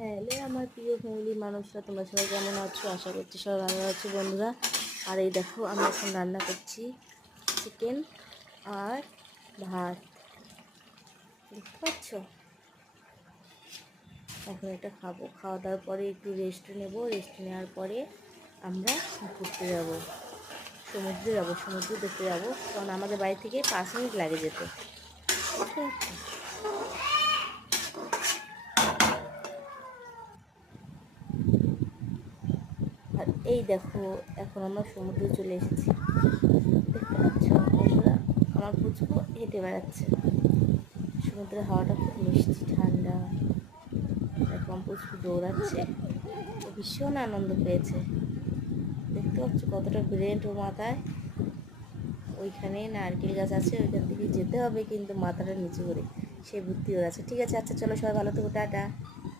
Hello আমার প্রিয় family মানুষরা, তোমরা সবাই কেমন আছো? আশা করছি সবাই ভালো আছো বন্ধুরা। আর এই দেখো আমি এখন রান্না করছি চিকেন আর ভাত, দেখতে পাচ্ছ। এখন এটা খাবো, খাওয়া দাওয়ার পরে একটু রেস্ট নেব। রেস্ট নেওয়ার পরে আমরা ঘুরতে যাব, সমুদ্রে যাবো, সমুদ্র দেখতে যাবো। কারণ আমাদের বাড়ি থেকে 5 মিনিট লাগে যেতে, বুঝতে পারছো। আর এই দেখো এখন আমরা সমুদ্রে চলে এসেছি, দেখতে পাচ্ছ বন্ধুরা। আমার পুচকু হেঁটে বেড়াচ্ছে, সমুদ্রের হাওয়াটা খুব মিষ্টি ঠান্ডা। দেখো আমার পুচকু দৌড়াচ্ছে, ও ভীষণ আনন্দ পেয়েছে। দেখতে পাচ্ছ কতটা ব্রেন ওর মাথায়। ওইখানে নারকেল গাছ আছে, ওইখান থেকে যেতে হবে, কিন্তু মাথাটা নিচু করে সে বুদ্ধি ওর আছে। ঠিক আছে, আচ্ছা চলো সবাই ভালো থেকো, টাটা।